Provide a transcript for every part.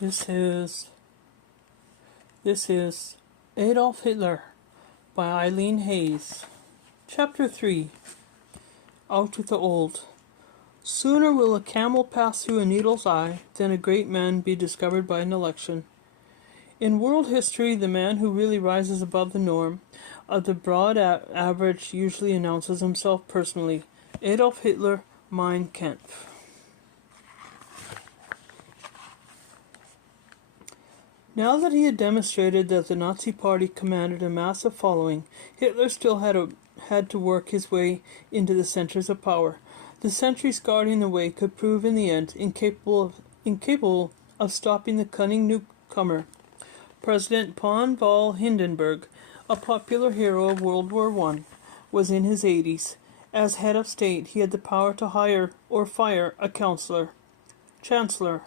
This is Adolf Hitler by Eileen Hayes. Chapter 3. Out with the Old. Sooner will a camel pass through a needle's eye than a great man be discovered by an election. In world history, the man who really rises above the norm of the broad average usually announces himself personally. Adolf Hitler, Mein Kampf. Now that he had demonstrated that the Nazi Party commanded a massive following, Hitler still had to work his way into the centers of power. The sentries guarding the way could prove in the end incapable of stopping the cunning newcomer. President von Hindenburg, a popular hero of World War I, was in his 80s. As head of state, he had the power to hire or fire a chancellor,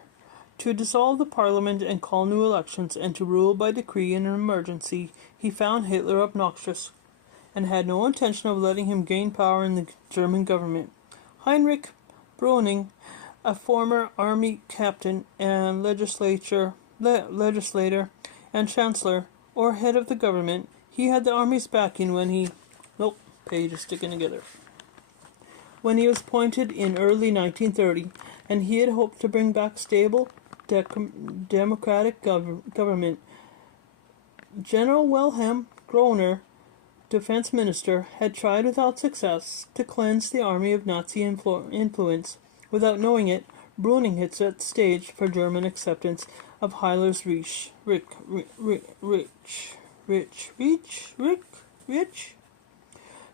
to dissolve the parliament and call new elections, and to rule by decree in an emergency. He found Hitler obnoxious, and had no intention of letting him gain power in the German government. Heinrich Brüning, a former army captain and legislator and chancellor, or head of the government, he had the army's backing when he... page is sticking together. When he was appointed in early 1930, and he had hoped to bring back stable, democratic government. General Wilhelm Groener, defense minister, had tried without success to cleanse the army of Nazi influence. Without knowing it, Brüning had set the stage for German acceptance of Hitler's Reich.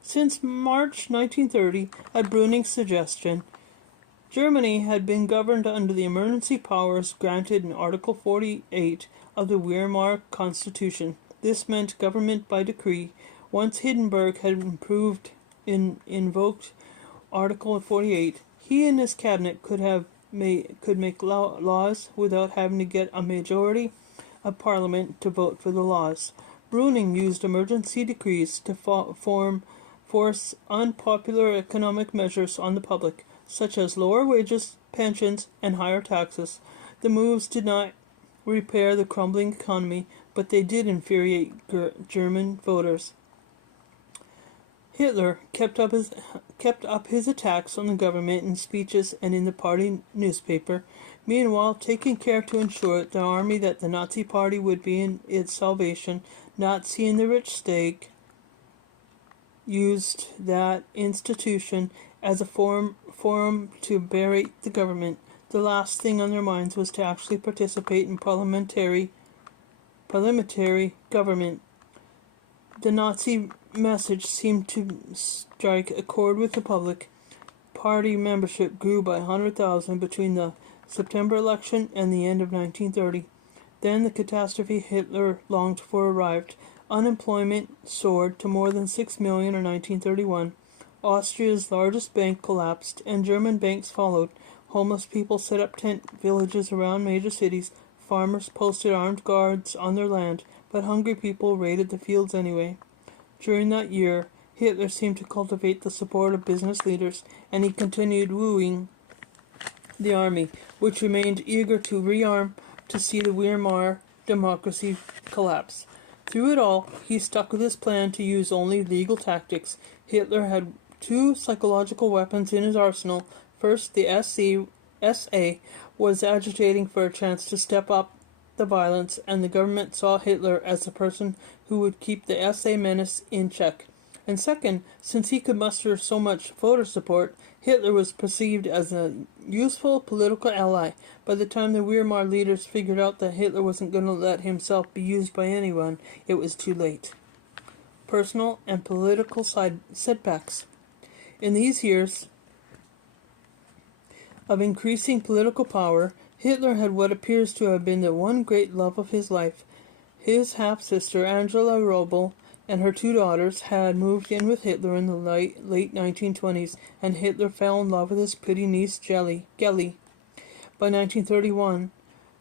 Since March 1930, at Brüning's suggestion, Germany had been governed under the emergency powers granted in Article 48 of the Weimar Constitution. This meant government by decree. Once Hindenburg had invoked Article 48, he and his cabinet could make laws without having to get a majority of parliament to vote for the laws. Brüning used emergency decrees to force unpopular economic measures on the public, such as lower wages, pensions, and higher taxes. The moves did not repair the crumbling economy, but they did infuriate German voters. Hitler kept up his attacks on the government in speeches and in the party newspaper, meanwhile taking care to ensure the army that the Nazi Party would be in its salvation, not seeing the rich stake used that institution as a forum to berate the government. The last thing on their minds was to actually participate in parliamentary government. The Nazi message seemed to strike a chord with the public. Party membership grew by 100,000 between the September election and the end of 1930. Then the catastrophe Hitler longed for arrived. Unemployment soared to more than 6 million in 1931. Austria's largest bank collapsed, and German banks followed. Homeless people set up tent villages around major cities. Farmers posted armed guards on their land, but hungry people raided the fields anyway. During that year, Hitler seemed to cultivate the support of business leaders, and he continued wooing the army, which remained eager to rearm to see the Weimar democracy collapse. Through it all, he stuck with his plan to use only legal tactics. Hitler had two psychological weapons in his arsenal. First, the SA was agitating for a chance to step up the violence, and the government saw Hitler as the person who would keep the SA menace in check. And second, since he could muster so much voter support, Hitler was perceived as a useful political ally. By the time the Weimar leaders figured out that Hitler wasn't going to let himself be used by anyone, it was too late. Personal and political setbacks. In these years of increasing political power, Hitler had what appears to have been the one great love of his life. His half-sister, Angela Roebel, and her two daughters had moved in with Hitler in the late 1920s, and Hitler fell in love with his pretty niece, Gelly. By 1931,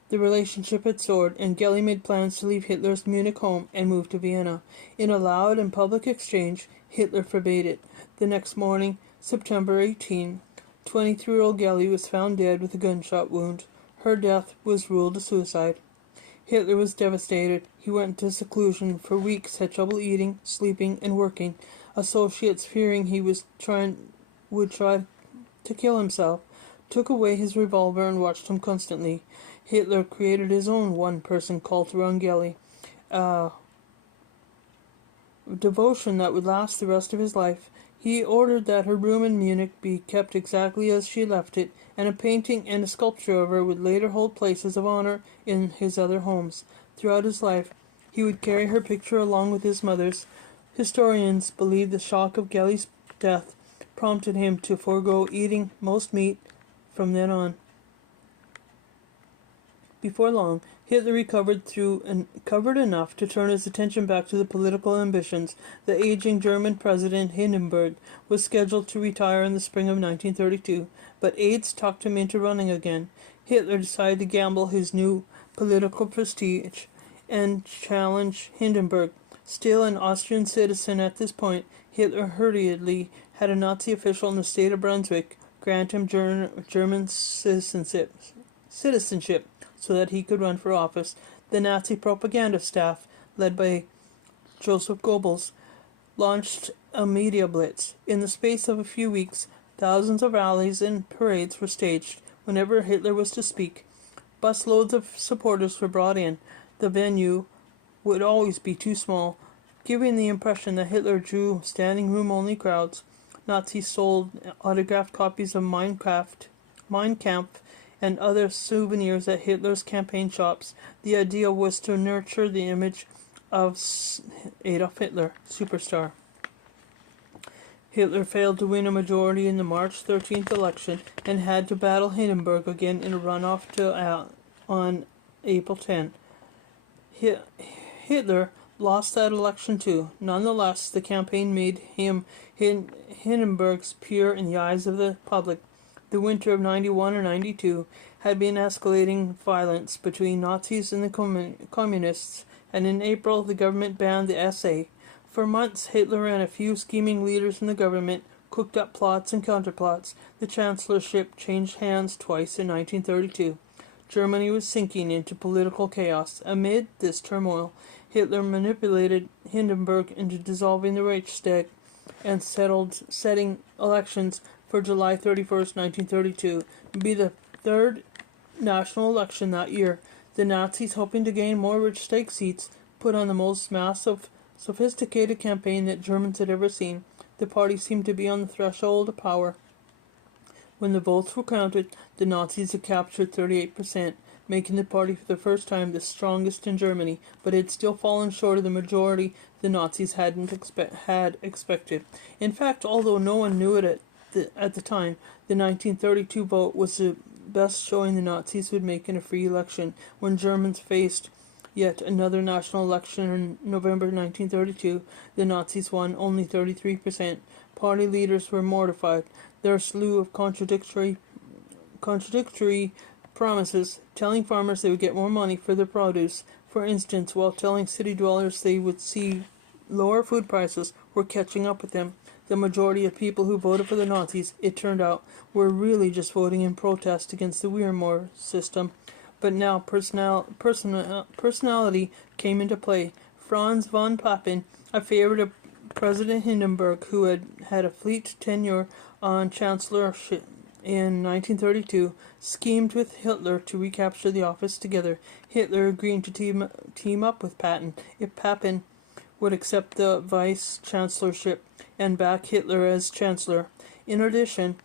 the relationship had soared, and Gelly made plans to leave Hitler's Munich home and move to Vienna. In a loud and public exchange, Hitler forbade it. The next morning, September 18, 23-year-old Gelly was found dead with a gunshot wound. Her death was ruled a suicide. Hitler was devastated. He went into seclusion for weeks, had trouble eating, sleeping, and working. Associates, fearing he would try to kill himself, took away his revolver and watched him constantly. Hitler created his own one-person cult around Gelly, a devotion that would last the rest of his life. He ordered that her room in Munich be kept exactly as she left it, and a painting and a sculpture of her would later hold places of honor in his other homes. Throughout his life, he would carry her picture along with his mother's. Historians believe the shock of Gelly's death prompted him to forego eating most meat from then on. Before long, Hitler recovered enough to turn his attention back to the political ambitions. The aging German President Hindenburg was scheduled to retire in the spring of 1932, but AIDS talked him into running again. Hitler decided to gamble his new political prestige and challenge Hindenburg. Still an Austrian citizen at this point, Hitler hurriedly had a Nazi official in the state of Brunswick grant him German citizenship so that he could run for office. The Nazi propaganda staff, led by Joseph Goebbels, launched a media blitz. In the space of a few weeks, thousands of rallies and parades were staged. Whenever Hitler was to speak, busloads of supporters were brought in. The venue would always be too small, giving the impression that Hitler drew standing room only crowds. Nazis sold autographed copies of Mein Kampf and other souvenirs at Hitler's campaign shops. The idea was to nurture the image of Adolf Hitler, superstar. Hitler failed to win a majority in the March 13th election and had to battle Hindenburg again in a runoff on April 10. Hitler lost that election too. Nonetheless, the campaign made him Hindenburg's peer in the eyes of the public. The winter of 91 or 92 had been escalating violence between Nazis and the communists, and in April the government banned the SA. For months, Hitler and a few scheming leaders in the government cooked up plots and counterplots. The chancellorship changed hands twice in 1932. Germany was sinking into political chaos. Amid this turmoil, Hitler manipulated Hindenburg into dissolving the Reichstag and setting elections for July 31st, 1932, to be the third national election that year. The Nazis, hoping to gain more Reichstag seats, put on the most massive, sophisticated campaign that Germans had ever seen. The party seemed to be on the threshold of power. When the votes were counted, the Nazis had captured 38%, making the party for the first time the strongest in Germany, but it had still fallen short of the majority the Nazis had expected. In fact, although no one knew it at the time, the 1932 vote was the best showing the Nazis would make in a free election. When Germans faced yet another national election in November 1932, the Nazis won only 33%. Party leaders were mortified. Their slew of contradictory promises, telling farmers they would get more money for their produce, for instance, while telling city dwellers they would see lower food prices, were catching up with them. The majority of people who voted for the Nazis, it turned out, were really just voting in protest against the Wehrmacht system. But now personality came into play. Franz von Papen, a favorite of President Hindenburg, who had had a fleet tenure on chancellorship in 1932, schemed with Hitler to recapture the office together. Hitler agreed to team up with Papen if Papen would accept the vice-chancellorship and back Hitler as chancellor. In addition,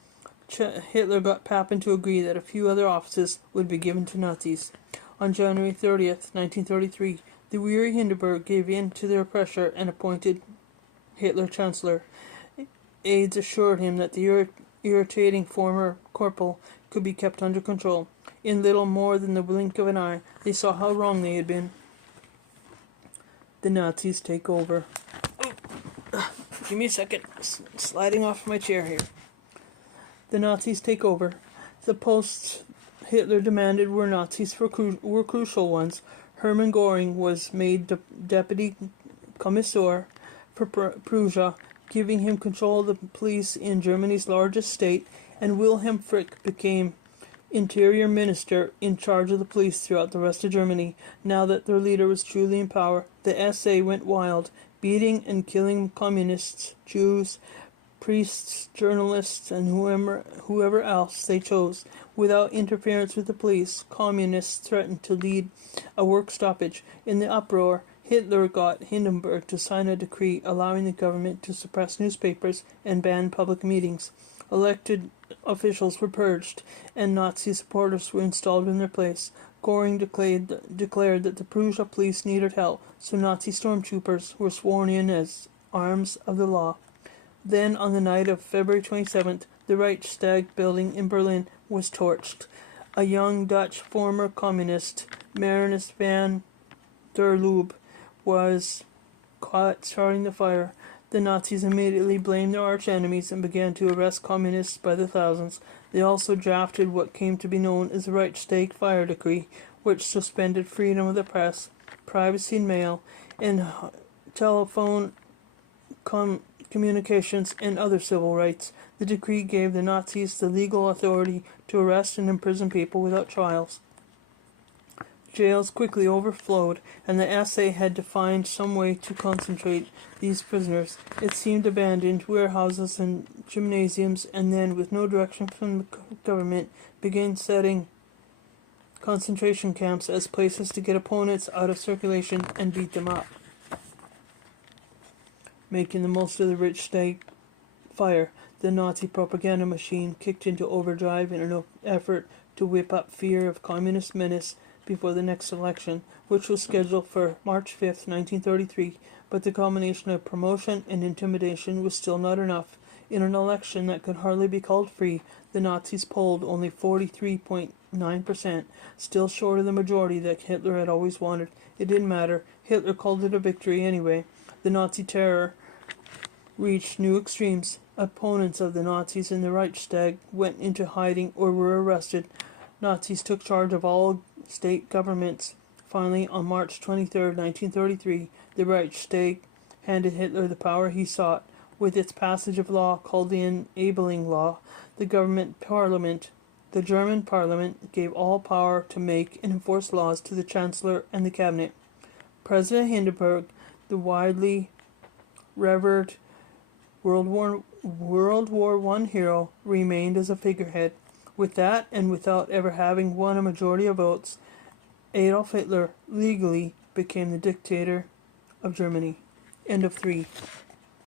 Hitler got Papen to agree that a few other offices would be given to Nazis. On January 30th, 1933, the weary Hindenburg gave in to their pressure and appointed Hitler chancellor. Aides assured him that the irritating former corporal could be kept under control. In little more than the blink of an eye, they saw how wrong they had been. The Nazis take over. Give me a second. Sliding off my chair here. The Nazis take over. The posts Hitler demanded were were crucial ones. Hermann Göring was made deputy commissar for Prussia, giving him control of the police in Germany's largest state, and Wilhelm Frick became interior minister in charge of the police throughout the rest of Germany. Now that their leader was truly in power, the SA went wild, beating and killing communists, Jews, priests, journalists, and whoever else they chose. Without interference with the police, communists threatened to lead a work stoppage. In the uproar, Hitler got Hindenburg to sign a decree allowing the government to suppress newspapers and ban public meetings. Elected officials were purged, and Nazi supporters were installed in their place. Göring declared that the Prussia police needed help, so Nazi stormtroopers were sworn in as arms of the law. Then, on the night of February 27th, the Reichstag building in Berlin was torched. A young Dutch former communist, Marinus van der Lubbe, was caught starting the fire. The Nazis immediately blamed their arch-enemies and began to arrest communists by the thousands. They also drafted what came to be known as the Reichstag Fire Decree, which suspended freedom of the press, privacy in mail, and telephone communications, and other civil rights. The decree gave the Nazis the legal authority to arrest and imprison people without trials. Jails quickly overflowed, and the SA had to find some way to concentrate these prisoners. It seemed abandoned warehouses and gymnasiums, and then, with no direction from the government, began setting concentration camps as places to get opponents out of circulation and beat them up. Making the most of the Reichstag fire, the Nazi propaganda machine kicked into overdrive in an effort to whip up fear of communist menace before the next election, which was scheduled for March 5, 1933, but the combination of promotion and intimidation was still not enough. In an election that could hardly be called free, the Nazis polled only 43.9%, still short of the majority that Hitler had always wanted. It didn't matter. Hitler called it a victory anyway. The Nazi terror reached new extremes. Opponents of the Nazis in the Reichstag went into hiding or were arrested. Nazis took charge of all state governments. Finally, on March 23, 1933, the Reichstag handed Hitler the power he sought. With its passage of law called the Enabling Law, the German Parliament gave all power to make and enforce laws to the Chancellor and the Cabinet. President Hindenburg, the widely revered World War I hero, remained as a figurehead. With that, and without ever having won a majority of votes, Adolf Hitler legally became the dictator of Germany. End of 3.